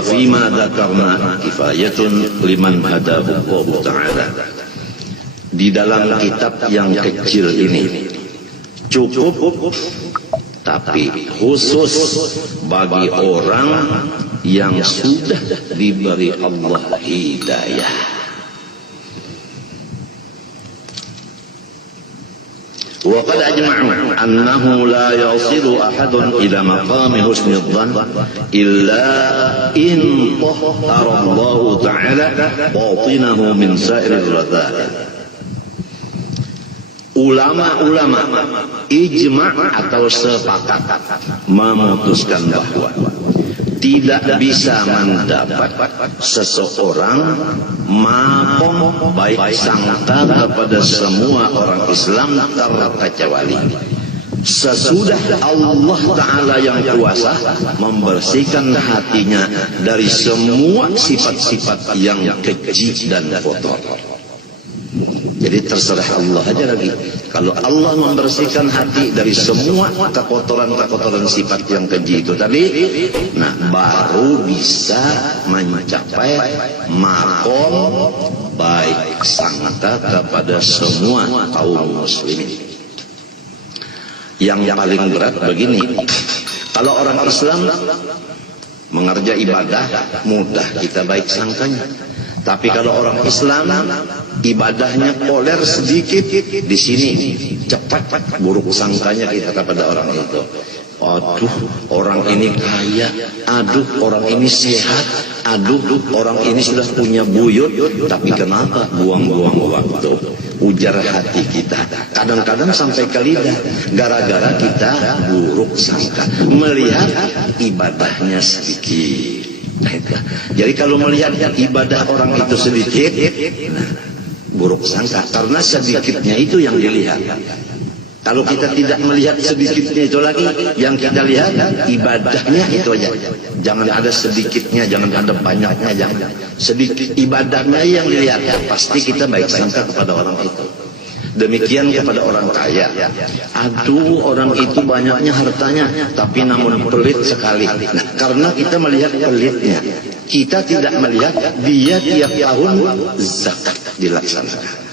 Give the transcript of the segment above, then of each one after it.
wa fima dzakarna kifayatun liman hadahu Allah Ta'ala. Di dalam kitab yang kecil ini cukup, tapi khusus bagi orang yang sudah diberi Allah hidayah. وقد أجمعوا أنه لا يصل أحد إلى مقام حسن الظن إلا إن طهر الله تعالى باطنه من سائر الرذائل. Ulama-ulama ijma' atau sepakat memutuskan bahwa tidak bisa mendapat seseorang makom baik sangka kepada semua orang Islam terkecuali sesudah Allah Ta'ala yang kuasa membersihkan hatinya dari semua sifat-sifat yang keji dan kotor. Jadi terserah Allah aja lagi. Kalau Allah membersihkan hati dari semua kekotoran-kekotoran sifat yang keji itu tadi, nah baru bisa mencapai makom baik sangka kepada semua kaum muslimin. Yang paling berat begini, kalau orang Islam mengerja ibadah mudah kita baik sangkanya. Tapi kalau orang Islam ibadahnya koler sedikit, di sini cepat buruk sangkanya kita kepada orang itu. Aduh, orang ini kaya, aduh orang ini sehat, aduh orang ini sudah punya buyut, tapi kenapa buang-buang waktu? Ujar hati kita. Kadang-kadang sampai ke lidah, gara-gara kita buruk sangka melihat ibadahnya sedikit. Jadi kalau melihat ibadah orang itu sedikit, buruk sangka, karena sedikitnya itu yang dilihat. Kalau kita tidak melihat sedikitnya itu lagi, yang kita lihat ibadahnya itu aja. Jangan ada sedikitnya, jangan ada banyaknya, jangan. Sedikit ibadahnya yang dilihat, pasti kita baik sangka kepada orang itu. Demikian kepada orang kaya. Aduh, orang itu banyaknya hartanya, tapi namun pelit sekali. Nah, karena kita melihat pelitnya, kita tidak melihat dia tiap tahun zakat dilaksanakan.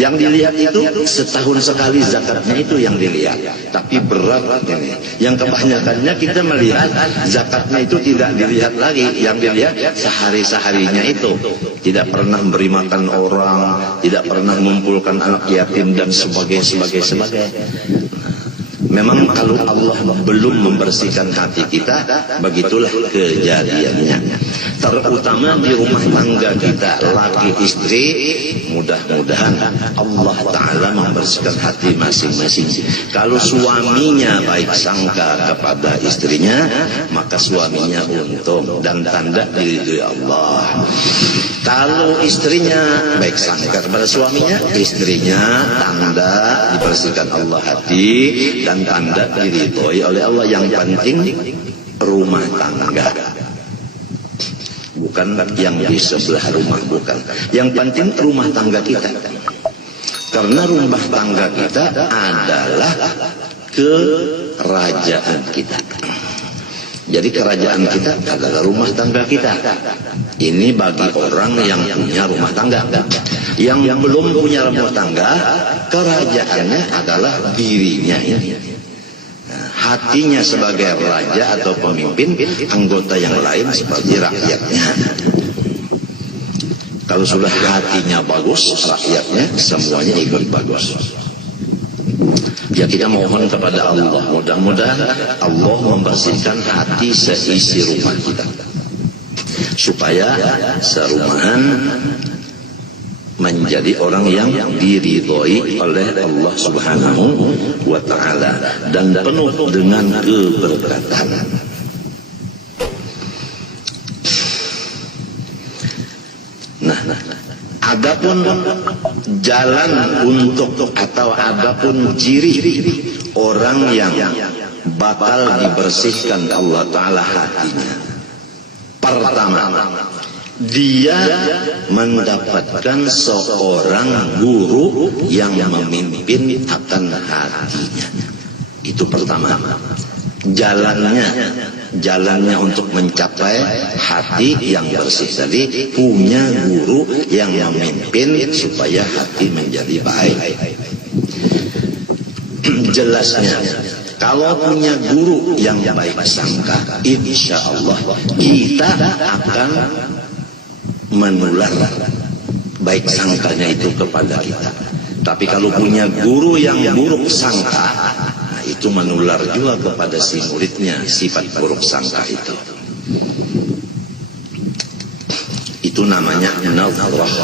Yang dilihat itu setahun sekali zakatnya itu yang dilihat. Tapi berat ini. Yang kebanyakannya kita melihat zakatnya itu tidak dilihat lagi. Yang dilihat sehari-seharinya itu. Tidak pernah memberi makan orang, tidak pernah mengumpulkan anak yatim dan sebagainya. Memang kalau Allah belum membersihkan hati kita, begitulah kejadiannya. Terutama di rumah tangga kita, laki istri, mudah-mudahan Allah Ta'ala membersihkan hati masing-masing. Kalau suaminya baik sangka kepada istrinya, maka suaminya untung dan tanda diridhoi Allah. Kalau istrinya baik sangka kepada suaminya, istrinya tanda dibersihkan Allah hati dan tanda diridhoi oleh Allah. Yang penting rumah tangga, bukan yang di sebelah rumah, bukan. Yang penting rumah tangga kita, karena rumah tangga kita adalah kerajaan kita. Jadi kerajaan kita adalah rumah tangga kita. Ini bagi orang yang punya rumah tangga. Yang belum punya rumah tangga, kerajaannya adalah dirinya ini. Hatinya sebagai raja atau pemimpin, anggota yang lain seperti rakyatnya. Kalau sudah hatinya bagus, rakyatnya semuanya ikut bagus. Ya, kita mohon kepada Allah, mudah-mudahan Allah membersihkan hati seisi rumah kita, supaya serumahan menjadi orang yang diridhoi oleh Allah Subhanahu wa Ta'ala dan penuh dengan keberkatan. Nah, adapun jalan untuk atau adapun ciri orang yang bakal dibersihkan Allah Ta'ala hatinya, pertama, dia mendapatkan seorang guru yang memimpin akan hatinya. Itu pertama. jalannya untuk mencapai hati yang bersih tadi, punya guru yang memimpin supaya hati menjadi baik. Jelasnya, kalau punya guru yang baik sangka, insya Allah kita akan menular baik sangkanya itu kepada kita. Tapi kalau punya guru yang buruk sangka, itu menular juga kepada si muridnya sifat buruk sangka itu. Itu namanya nazarah,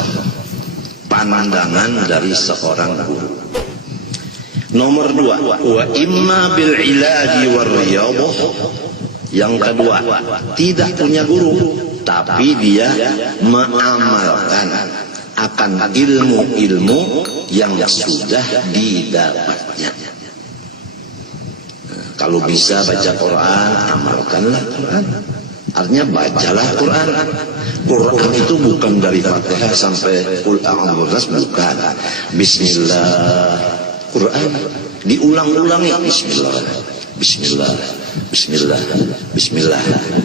pandangan dari seorang guru. Nomor 2, wa imma bil ilahi war riyadhah. Yang kedua, tidak punya guru tapi dia mengamalkan akan ilmu-ilmu yang sudah didapatnya. Kalau bisa baca Quran, amalkanlah Quran. Artinya bacalah Quran. Quran itu bukan dari Fatihah sampai Qul a'udzu birabbin, bukan. Bismillah. Quran diulang-ulangi, Bismillah, Bismillah, Bismillah, Bismillah.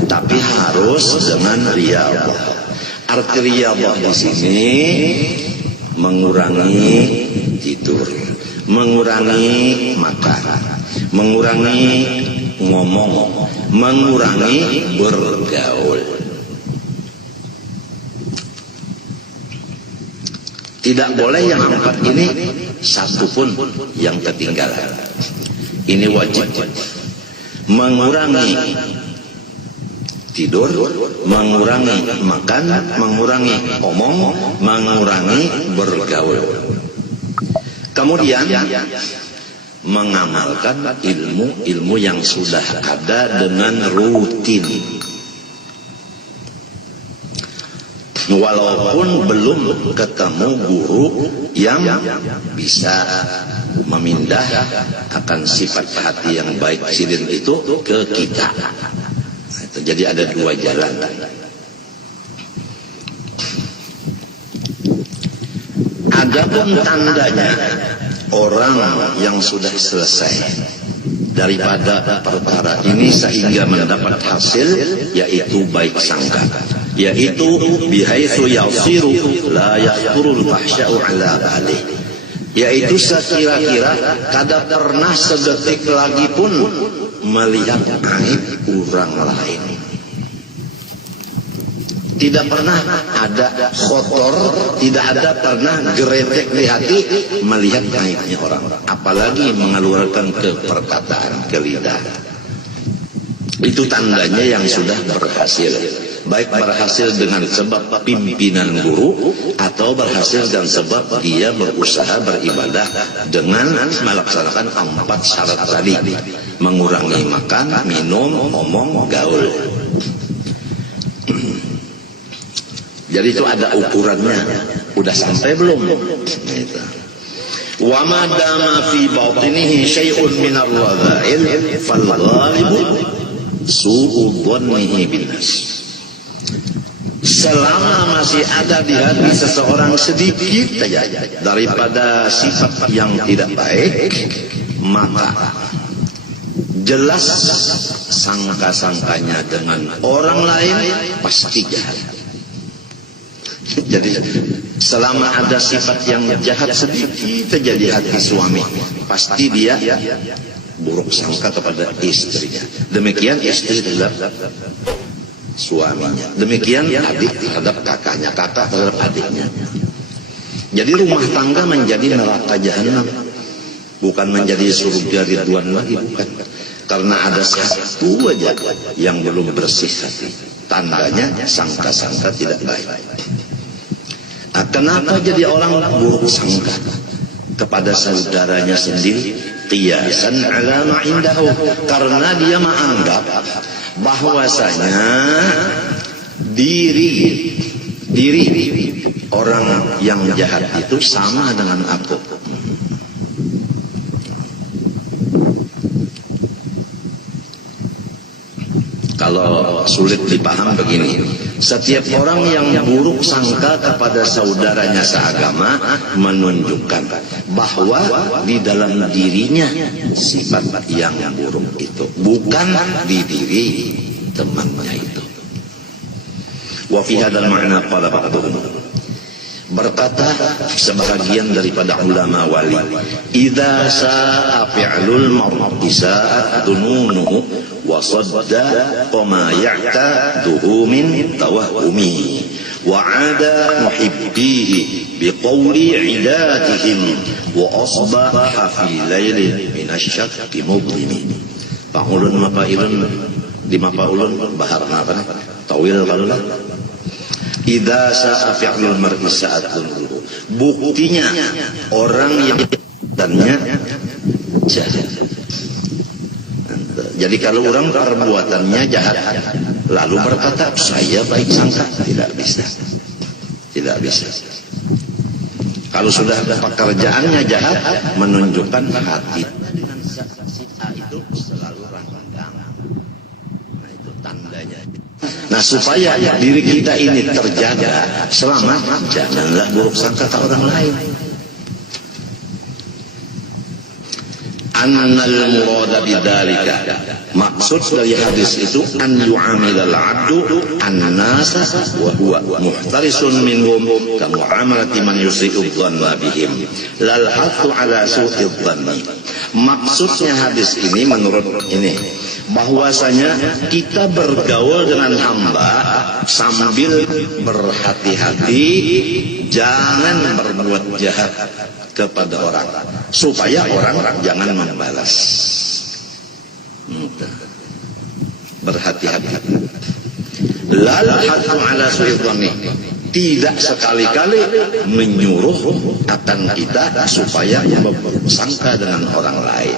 Tapi harus dengan riyadhah. Arti riyadhah di sini mengurangi tidur, mengurangi makan, mengurangi ngomong, mengurangi bergaul. Tidak boleh yang 4 ini satu pun yang ketinggalan. Ini wajib. Mengurangi tidur, mengurangi makan, mengurangi omong, mengurangi bergaul. Kemudian mengamalkan ilmu yang sudah ada dengan rutin. Walaupun belum ketemu guru yang bisa memindah akan sifat hati yang baik sirin itu ke kita. Jadi ada 2 jalan. Adapun tandanya orang yang sudah selesai daripada perkara ini sehingga mendapat hasil, yaitu baik sangka, yaitu bihaitsu yasiru la yahturul fahsya'u ala bali, yaitu sekira-kira kada pernah sedetik lagi pun melihat aib orang lain. Tidak pernah ada kotor, tidak ada pernah geretek di hati melihat aibnya orang, apalagi mengeluarkan ke perkataan, ke lidah. Itu tandanya yang sudah berhasil. Baik berhasil dengan sebab pimpinan guru, atau berhasil dengan sebab dia berusaha beribadah dengan melaksanakan 4 syarat tadi. Mengurangi makan, minum, ngomong, gaul. Jadi itu ada ukurannya. Udah sampai belum? Gitu. Wa ma dama fi batinihi syai'un min ar-radha'il fal ghalibu su'u dhannihi bin nas. Selama masih ada di hati seseorang sedikit saja daripada sifat yang tidak baik, maka jelas sangka-sangkanya dengan orang lain pasti jahat. Jadi selama ada sifat yang jahat sedikit terjadi hati suami, pasti dia buruk sangka kepada istrinya. Demikian istri terhadap suaminya, demikian adik terhadap kakaknya, kakak terhadap adiknya. Jadi rumah tangga menjadi neraka jahanam, bukan menjadi surga ridwan lagi, bukan. Karena ada satu aja yang belum bersih hati, tandanya sangka-sangka tidak baik. Kenapa jadi orang buruk sangka kepada saudaranya sendiri? Qiyasan ala ma indahu, karena dia menganggap bahwasanya diri orang yang jahat itu sama dengan aku. Kalau sulit dipaham begini, Setiap orang yang buruk sangka kepada saudaranya seagama menunjukkan bahwa di dalam dirinya sifat yang buruk itu, bukan di diri temannya itu. Wa fi hadzal ma'na qala ba'dhum, berkata sebahagian daripada ulama wali, idza sa'a fi'lul mar'i sa'at dununuhu wa sadda qama ya'taduhu min tawahhumi wa 'ada muhibbihi biqawli 'idatihim wa asbaha fi lailin minasyakki mudlimi. Pangulun mapailun di mapaulun bahar apa tawil kalula. Idza sa'a fi'lul mar'i sa'at dununuhu, buktinya orang yang dannya jahat. Jadi kalau orang perbuatannya jahat lalu berkata saya baik sangka, tidak bisa. Tidak bisa. Kalau sudah pekerjaannya jahat menunjukkan hati dengan si A itu selalu ranggang. Nah itu tandanya. Nah supaya diri kita ini terjaga selamat, janganlah buruk sangka ke orang lain. Annal murada bidzalika, maksud dari hadis itu an yu'amilal 'abdu an-nasa wa huwa muhtarisun minhum ka mu'amalati man yusi'u dhanna bihim lal hathu ala su'i dhanni. Maksudnya hadis ini menurut ini bahwasanya kita bergaul dengan hamba sambil berhati-hati jangan berbuat jahat kepada orang supaya orang jangan membalas. Berhati-hati. Lal hatu ala su'idhani, tidak sekali-kali menyuruh akan kita supaya bersangka dengan orang lain.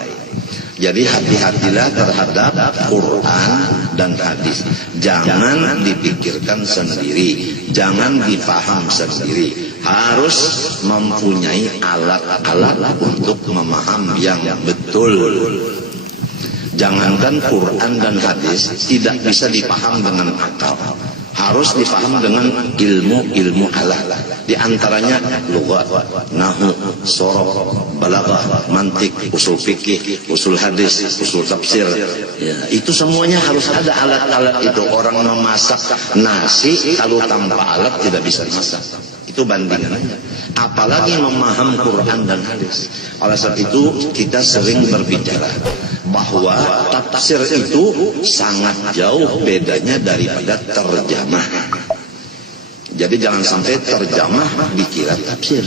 Jadi hati-hatilah terhadap Quran dan hadis. Jangan dipikirkan sendiri, jangan dipaham sendiri. Harus mempunyai alat-alat untuk memaham yang betul. Jangankan Quran dan hadis tidak bisa dipaham dengan akal, harus dipaham dengan ilmu alat. Di antaranya lughat, nahwu, sorof, balaghah, mantik, usul fikih, usul hadis, usul tafsir. Ya, itu semuanya harus ada alat-alat itu. Orang memasak nasi kalau tanpa alat tidak bisa masak. Itu bandingannya. Apalagi memaham Quran dan hadis. Oleh sebab itu kita sering berbicara bahwa tafsir itu sangat jauh bedanya daripada terjemah. Jadi jangan sampai terjemah dikira tafsir.